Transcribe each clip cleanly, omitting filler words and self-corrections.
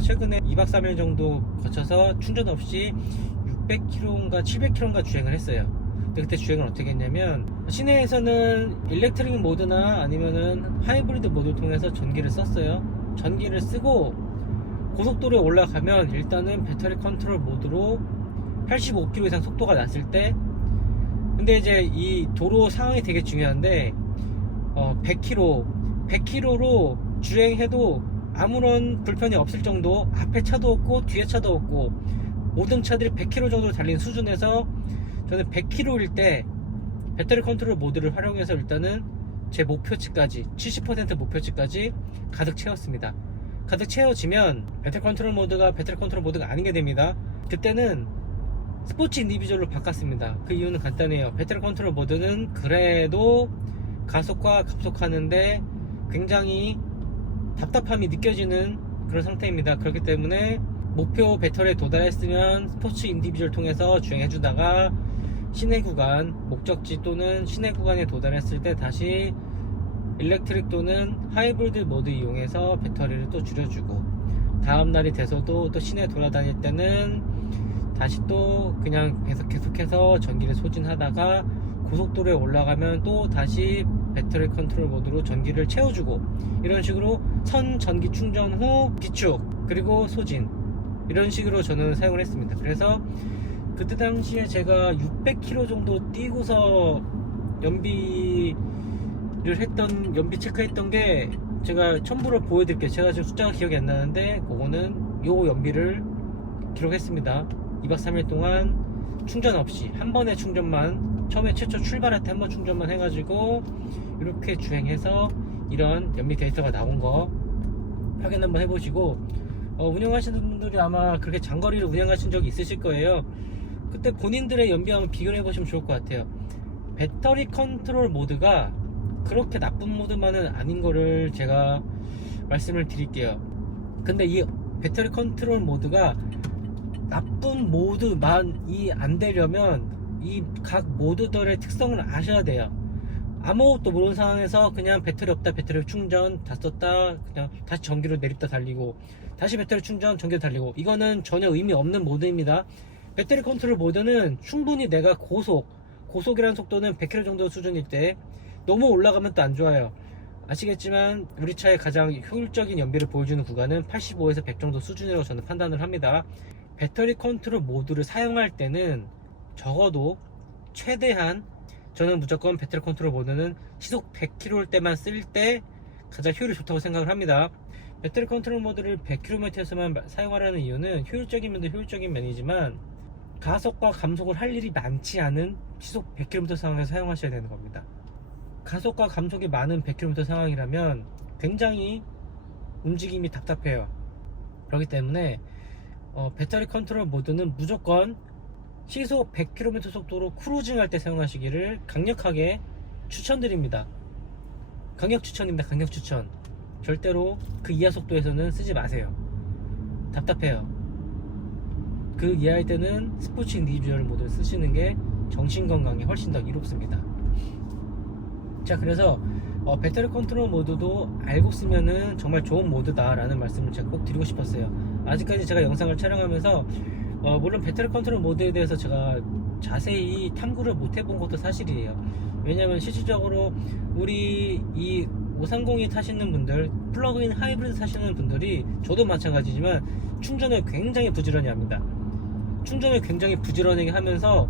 최근에 2박 3일 정도 거쳐서 충전 없이 600km인가 700km인가 주행을 했어요. 근데 그때 주행을 어떻게 했냐면, 시내에서는 일렉트릭 모드나 아니면은 하이브리드 모드를 통해서 전기를 썼어요. 전기를 쓰고 고속도로에 올라가면 일단은 배터리 컨트롤 모드로 85km 이상 속도가 났을 때, 근데 이제 이 도로 상황이 되게 중요한데 100km로 주행해도 아무런 불편이 없을 정도, 앞에 차도 없고 뒤에 차도 없고 모든 차들이 100km 정도 달린 수준에서 저는 100km일 때 배터리 컨트롤 모드를 활용해서 일단은 제 목표치까지 70% 목표치까지 가득 채웠습니다. 가득 채워지면 배터리 컨트롤 모드가 아니게 됩니다. 그때는 스포츠 인디비주얼로 바꿨습니다. 그 이유는 간단해요. 배터리 컨트롤 모드는 그래도 가속과 급속하는데 굉장히 답답함이 느껴지는 그런 상태입니다. 그렇기 때문에 목표 배터리에 도달했으면 스포츠 인디비주얼 통해서 주행해주다가 시내 구간, 목적지 또는 시내 구간에 도달했을 때 다시 일렉트릭 또는 하이브리드 모드 이용해서 배터리를 또 줄여주고, 다음날이 돼서도 또 시내 돌아다닐 때는 다시 또 그냥 계속해서 전기를 소진하다가 고속도로에 올라가면 또 다시 배터리 컨트롤 모드로 전기를 채워주고, 이런 식으로 선 전기 충전 후 비축 그리고 소진, 이런 식으로 저는 사용을 했습니다. 그래서 그때 당시에 제가 600km 정도 뛰고서 연비 체크했던 게 제가 첨부로 보여드릴게요. 제가 지금 숫자가 기억이 안 나는데 그거는 요 연비를 기록했습니다. 2박 3일 동안 충전 없이 한 번에 충전만, 처음에 최초 출발할 때 한 번 충전만 해가지고 이렇게 주행해서 이런 연비 데이터가 나온 거 확인 한번 해보시고, 운영하시는 분들이 아마 그렇게 장거리를 운영하신 적이 있으실 거예요. 그때 본인들의 연비 한번 비교를 해보시면 좋을 것 같아요. 배터리 컨트롤 모드가 그렇게 나쁜 모드만은 아닌 거를 제가 말씀을 드릴게요. 근데 이 배터리 컨트롤 모드가 나쁜 모드만이 안 되려면 이 각 모드들의 특성을 아셔야 돼요. 아무것도 모르는 상황에서 그냥 배터리 없다, 배터리 충전 다 썼다, 그냥 다시 전기로 내립다 달리고, 다시 배터리 충전, 전기로 달리고, 이거는 전혀 의미 없는 모드입니다. 배터리 컨트롤 모드는 충분히 내가 고속이라는 속도는 100km 정도 수준일 때 너무 올라가면 또 안 좋아요. 아시겠지만 우리 차의 가장 효율적인 연비를 보여주는 구간은 85에서 100 정도 수준이라고 저는 판단을 합니다. 배터리 컨트롤 모드를 사용할 때는 적어도 최대한, 저는 무조건 배터리 컨트롤 모드는 시속 100km일 때만 쓸 때 가장 효율이 좋다고 생각을 합니다. 배터리 컨트롤 모드를 100km에서만 사용하라는 이유는 효율적인 면도 효율적인 면이지만 가속과 감속을 할 일이 많지 않은 시속 100km 상황에서 사용하셔야 되는 겁니다. 가속과 감속이 많은 100km 상황이라면 굉장히 움직임이 답답해요. 그렇기 때문에 배터리 컨트롤 모드는 무조건 시속 100km 속도로 크루징 할 때 사용하시기를 강력하게 추천드립니다. 강력 추천입니다. 강력 추천. 절대로 그 이하 속도에서는 쓰지 마세요. 답답해요. 그 이하일 때는 스포츠 인디비주얼 모드를 쓰시는 게 정신건강에 훨씬 더 이롭습니다. 자, 그래서 배터리 컨트롤 모드도 알고 쓰면은 정말 좋은 모드다 라는 말씀을 제가 꼭 드리고 싶었어요. 아직까지 제가 영상을 촬영하면서 물론 배터리 컨트롤 모드에 대해서 제가 자세히 탐구를 못 해본 것도 사실이에요. 왜냐면 실질적으로 우리 이 530이 타시는 분들, 플러그인 하이브리드 타시는 분들이, 저도 마찬가지지만 충전을 굉장히 부지런히 합니다. 충전을 굉장히 부지런하게 하면서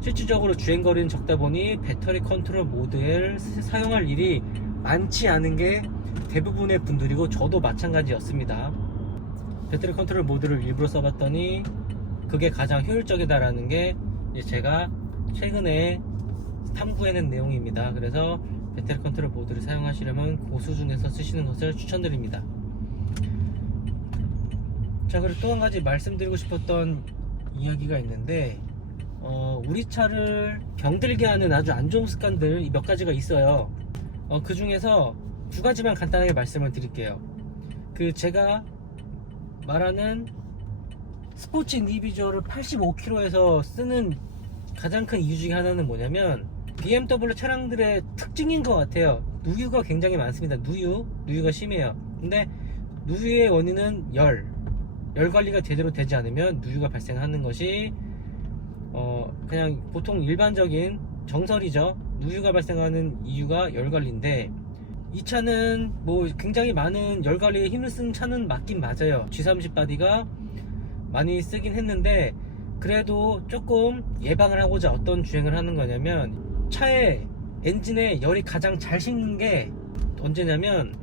실질적으로 주행거리는 적다 보니 배터리 컨트롤 모드를 사용할 일이 많지 않은 게 대부분의 분들이고 저도 마찬가지였습니다. 배터리 컨트롤 모드를 일부러 써봤더니 그게 가장 효율적이다라는 게 제가 최근에 탐구해낸 내용입니다. 그래서 배터리 컨트롤 모드를 사용하시려면 그 수준에서 쓰시는 것을 추천드립니다. 자, 그리고 또 한 가지 말씀드리고 싶었던 이야기가 있는데, 우리 차를 병들게 하는 아주 안 좋은 습관들 몇 가지가 있어요. 그 중에서 두 가지만 간단하게 말씀을 드릴게요. 제가 말하는 스포츠 인디비주얼을 85km에서 쓰는 가장 큰 이유 중에 하나는 뭐냐면, BMW 차량들의 특징인 것 같아요. 누유가 굉장히 많습니다. 누유가 심해요. 근데 누유의 원인은 열, 열 관리가 제대로 되지 않으면 누유가 발생하는 것이 그냥 보통 일반적인 정설이죠. 누유가 발생하는 이유가 열 관리인데, 이 차는 뭐 굉장히 많은 열 관리에 힘을 쓰는 차는 맞긴 맞아요. G30 바디가 많이 쓰긴 했는데, 그래도 조금 예방을 하고자 어떤 주행을 하는 거냐면, 차에 엔진에 열이 가장 잘 식는 게 언제냐면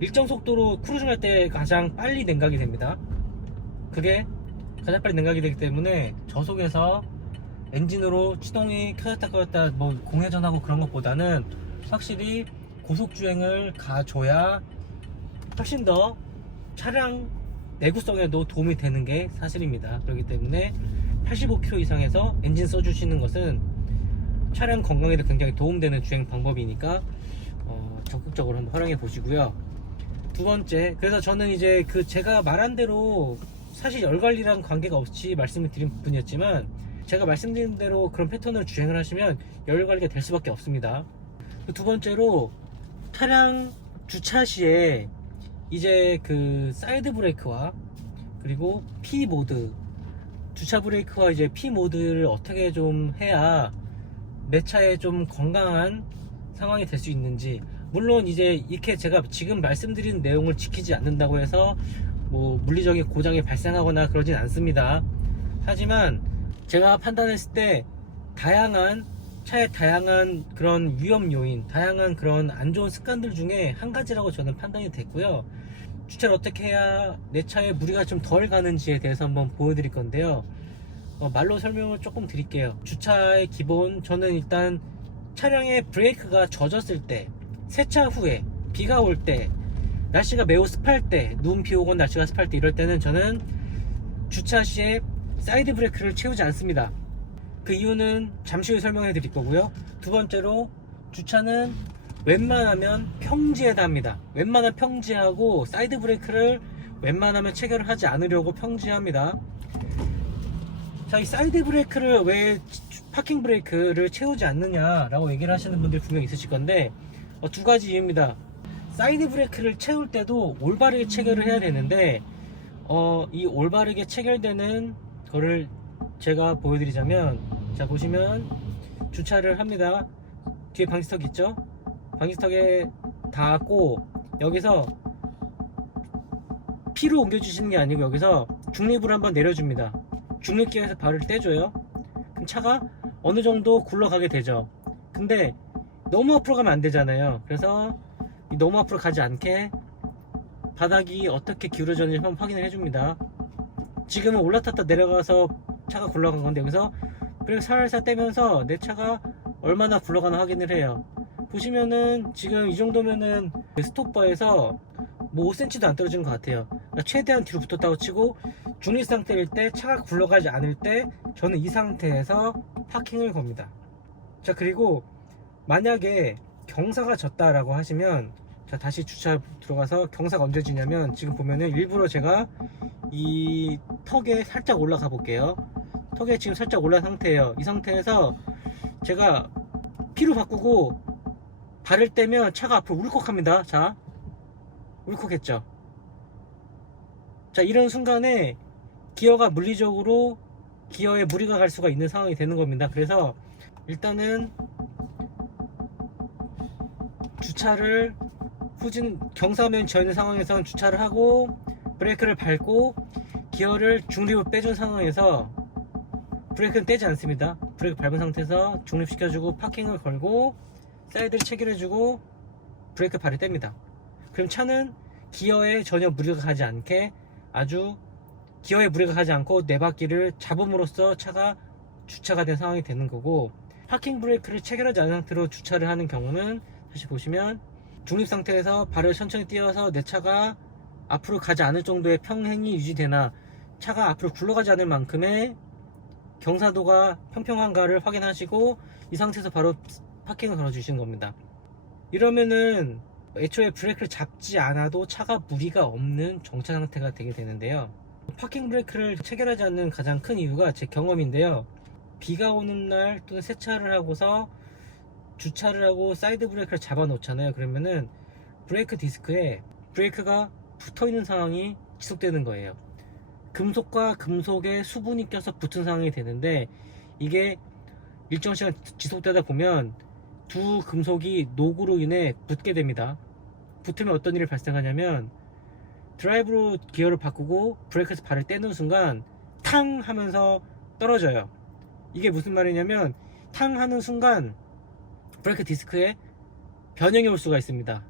일정 속도로 크루징 할 때 가장 빨리 냉각이 됩니다. 그게 가장 빨리 냉각이 되기 때문에 저속에서 엔진으로 시동이 켜졌다 꺼졌다 뭐 공회전하고 그런 것보다는 확실히 고속주행을 가줘야 훨씬 더 차량 내구성에도 도움이 되는 게 사실입니다. 그렇기 때문에 85km 이상에서 엔진 써주시는 것은 차량 건강에도 굉장히 도움되는 주행 방법이니까 적극적으로 한번 활용해 보시고요. 두 번째, 그래서 저는 이제 제가 말한 대로 사실 열관리랑 관계가 없이 말씀을 드린 부분이었지만, 제가 말씀드린 대로 그런 패턴으로 주행을 하시면 열관리가 될 수밖에 없습니다. 두 번째로, 차량 주차 시에 이제 사이드 브레이크와 그리고 P 모드, 주차 브레이크와 이제 P 모드를 어떻게 좀 해야 내 차에 좀 건강한 상황이 될 수 있는지, 물론 이제 이렇게 제가 지금 말씀드린 내용을 지키지 않는다고 해서 뭐 물리적인 고장이 발생하거나 그러진 않습니다. 하지만 제가 판단했을 때 차의 다양한 그런 위험 요인, 다양한 그런 안 좋은 습관들 중에 한 가지라고 저는 판단이 됐고요. 주차를 어떻게 해야 내 차에 무리가 좀 덜 가는지에 대해서 한번 보여드릴 건데요. 말로 설명을 조금 드릴게요. 주차의 기본, 저는 일단 차량의 브레이크가 젖었을 때, 세차 후에, 비가 올 때, 날씨가 매우 습할 때, 눈, 비 오건 날씨가 습할 때, 이럴 때는 저는 주차 시에 사이드 브레이크를 채우지 않습니다. 그 이유는 잠시 후에 설명해 드릴 거고요. 두 번째로, 주차는 웬만하면 평지에다 합니다. 웬만하면 평지하고 사이드 브레이크를 웬만하면 체결을 하지 않으려고 평지합니다. 자, 이 사이드 브레이크를 왜 파킹 브레이크를 채우지 않느냐라고 얘기를 하시는 분들 분명히 있으실 건데, 두 가지 이유입니다. 사이드 브레이크를 채울 때도 올바르게 체결을 해야 되는데, 이 올바르게 체결되는 거를 제가 보여드리자면, 자, 보시면 주차를 합니다. 뒤에 방지턱 있죠? 방지턱에 닿고 여기서 P로 옮겨주시는 게 아니고 여기서 중립을 한번 내려줍니다. 중립기어에서 발을 떼줘요. 그럼 차가 어느 정도 굴러가게 되죠. 근데 너무 앞으로 가면 안 되잖아요. 그래서 너무 앞으로 가지 않게 바닥이 어떻게 기울어졌는지 한번 확인을 해줍니다. 지금은 올라탔다 내려가서 차가 굴러간 건데, 여기서 브레이크 살살 떼면서 내 차가 얼마나 굴러가나 확인을 해요. 보시면은 지금 이 정도면은 스톱바에서 뭐 5cm도 안 떨어지는 것 같아요. 그러니까 최대한 뒤로 붙었다고 치고, 중립 상태일 때 차가 굴러가지 않을 때 저는 이 상태에서 파킹을 겁니다. 자, 그리고 만약에 경사가 졌다라고 하시면, 자, 다시 주차 들어가서 경사가 언제 지냐면, 지금 보면은 일부러 제가 이 턱에 살짝 올라가 볼게요. 턱에 지금 살짝 올라간 상태예요. 이 상태에서 제가 P로 바꾸고 발을 떼면 차가 앞으로 울컥합니다. 자, 울컥했죠. 자, 이런 순간에 기어가 물리적으로 기어에 무리가 갈 수가 있는 상황이 되는 겁니다. 그래서 일단은 주차를 경사면 져 있는 상황에서는 주차를 하고 브레이크를 밟고 기어를 중립을 빼준 상황에서 브레이크는 떼지 않습니다. 브레이크 밟은 상태에서 중립시켜주고 파킹을 걸고 사이드를 체결해주고 브레이크 발을 뗍니다. 그럼 차는 기어에 전혀 무리가 가지 않게, 아주 기어에 무리가 가지 않고 네 바퀴를 잡음으로써 차가 주차가 된 상황이 되는 거고, 파킹 브레이크를 체결하지 않은 상태로 주차를 하는 경우는 다시 보시면 중립 상태에서 발을 천천히 띄워서 내 차가 앞으로 가지 않을 정도의 평행이 유지되나 차가 앞으로 굴러가지 않을 만큼의 경사도가 평평한가를 확인하시고 이 상태에서 바로 파킹을 걸어주시는 겁니다. 이러면은 애초에 브레이크를 잡지 않아도 차가 무리가 없는 정차 상태가 되게 되는데요. 파킹 브레이크를 체결하지 않는 가장 큰 이유가 제 경험인데요. 비가 오는 날 또는 세차를 하고서 주차를 하고 사이드 브레이크를 잡아 놓잖아요. 그러면은 브레이크 디스크에 브레이크가 붙어 있는 상황이 지속되는 거예요. 금속과 금속에 수분이 껴서 붙은 상황이 되는데, 이게 일정 시간 지속되다 보면 두 금속이 녹으로 인해 붙게 됩니다. 붙으면 어떤 일이 발생하냐면, 드라이브로 기어를 바꾸고 브레이크에서 발을 떼는 순간 탕 하면서 떨어져요. 이게 무슨 말이냐면, 탕 하는 순간 브레이크 디스크에 변형이 올 수가 있습니다.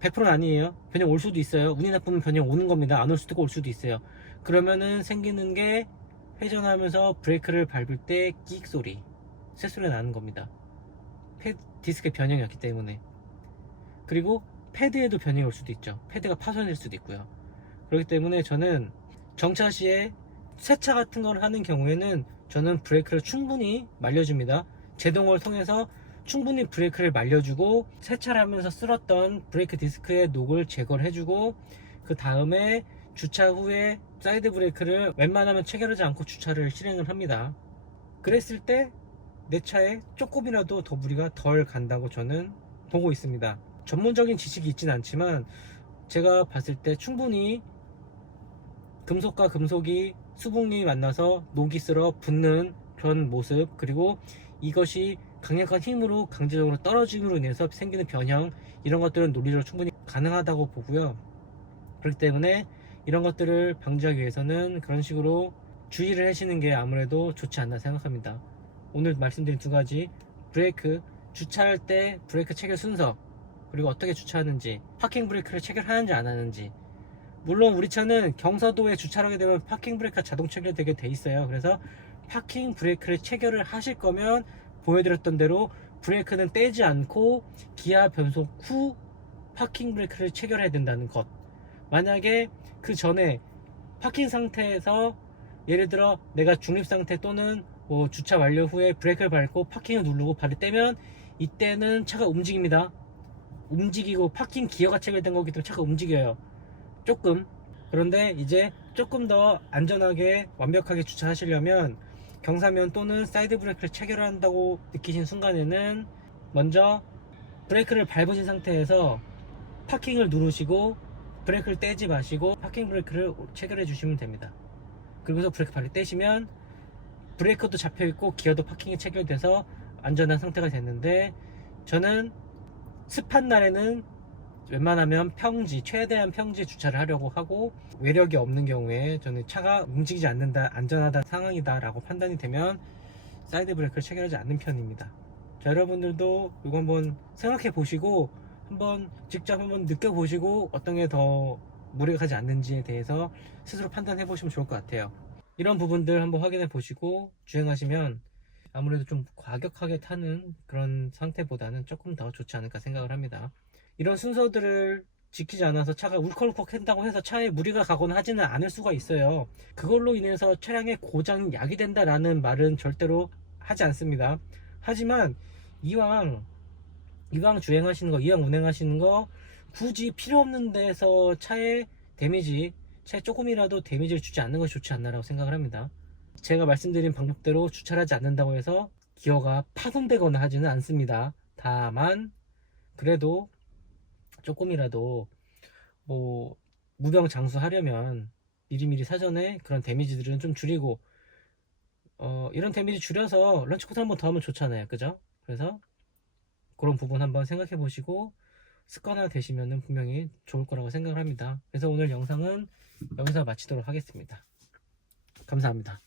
100%는 아니에요. 변형 올 수도 있어요. 운이 나쁘면 변형 오는 겁니다. 안 올 수도 있고 올 수도 있어요. 그러면은 생기는 게, 회전하면서 브레이크를 밟을 때 끽 소리, 쇳소리가 나는 겁니다. 디스크의 변형이었기 때문에. 그리고 패드에도 변형이 올 수도 있죠. 패드가 파손될 수도 있고요. 그렇기 때문에 저는 정차 시에 세차 같은 걸 하는 경우에는 저는 브레이크를 충분히 말려줍니다. 제동을 통해서 충분히 브레이크를 말려주고, 세차를 하면서 쓸었던 브레이크 디스크의 녹을 제거를 해주고, 그 다음에 주차 후에 사이드 브레이크를 웬만하면 체결하지 않고 주차를 실행을 합니다. 그랬을 때 내 차에 조금이라도 더 무리가 덜 간다고 저는 보고 있습니다. 전문적인 지식이 있진 않지만 제가 봤을 때 충분히 금속과 금속이 수분이 만나서 녹이 쓸어 붙는 그런 모습, 그리고 이것이 강력한 힘으로 강제적으로 떨어짐으로 인해서 생기는 변형, 이런 것들은 논리적으로 충분히 가능하다고 보고요. 그렇기 때문에 이런 것들을 방지하기 위해서는 그런 식으로 주의를 하시는 게 아무래도 좋지 않나 생각합니다. 오늘 말씀드린 두 가지, 브레이크, 주차할 때 브레이크 체결 순서, 그리고 어떻게 주차하는지, 파킹 브레이크를 체결하는지 안 하는지. 물론 우리 차는 경사도에 주차를 하게 되면 파킹 브레이크가 자동 체결되게 돼 있어요. 그래서 파킹 브레이크를 체결을 하실 거면 보여드렸던 대로 브레이크는 떼지 않고 기아 변속 후 파킹 브레이크를 체결해야 된다는 것. 만약에 그 전에 파킹 상태에서, 예를 들어 내가 중립 상태 또는 뭐 주차 완료 후에 브레이크를 밟고 파킹을 누르고 발을 떼면, 이때는 차가 움직입니다. 움직이고 파킹 기어가 체결된 거기 때문에 차가 움직여요. 조금. 그런데 이제 조금 더 안전하게 완벽하게 주차하시려면, 경사면 또는 사이드 브레이크를 체결한다고 느끼신 순간에는 먼저 브레이크를 밟으신 상태에서 파킹을 누르시고 브레이크를 떼지 마시고 파킹 브레이크를 체결해 주시면 됩니다. 그러면서 브레이크 발을 떼시면 브레이크도 잡혀있고 기어도 파킹이 체결돼서 안전한 상태가 됐는데, 저는 습한 날에는 웬만하면 평지, 최대한 평지에 주차를 하려고 하고, 외력이 없는 경우에 저는 차가 움직이지 않는다, 안전하다 상황이다 라고 판단이 되면 사이드 브레이크를 체결하지 않는 편입니다. 자, 여러분들도 이거 한번 생각해 보시고 한번 직접 한번 느껴보시고 어떤 게 더 무리가 가지 않는지에 대해서 스스로 판단해 보시면 좋을 것 같아요. 이런 부분들 한번 확인해 보시고 주행하시면 아무래도 좀 과격하게 타는 그런 상태보다는 조금 더 좋지 않을까 생각을 합니다. 이런 순서들을 지키지 않아서 차가 울컥울컥 한다고 해서 차에 무리가 가거나 하지는 않을 수가 있어요. 그걸로 인해서 차량의 고장이 야기된다라는 말은 절대로 하지 않습니다. 하지만 이왕 주행하시는 거, 이왕 운행하시는 거, 굳이 필요 없는 데서 차에 조금이라도 데미지를 주지 않는 것이 좋지 않나라고 생각을 합니다. 제가 말씀드린 방법대로 주차를 하지 않는다고 해서 기어가 파손되거나 하지는 않습니다. 다만 그래도 조금이라도 뭐 무병장수하려면 미리미리 사전에 그런 데미지들은 좀 줄이고, 이런 데미지 줄여서 런치코트 한번 더 하면 좋잖아요, 그죠? 그래서 그런 부분 한번 생각해 보시고 습관화 되시면 분명히 좋을 거라고 생각을 합니다. 그래서 오늘 영상은 여기서 마치도록 하겠습니다. 감사합니다.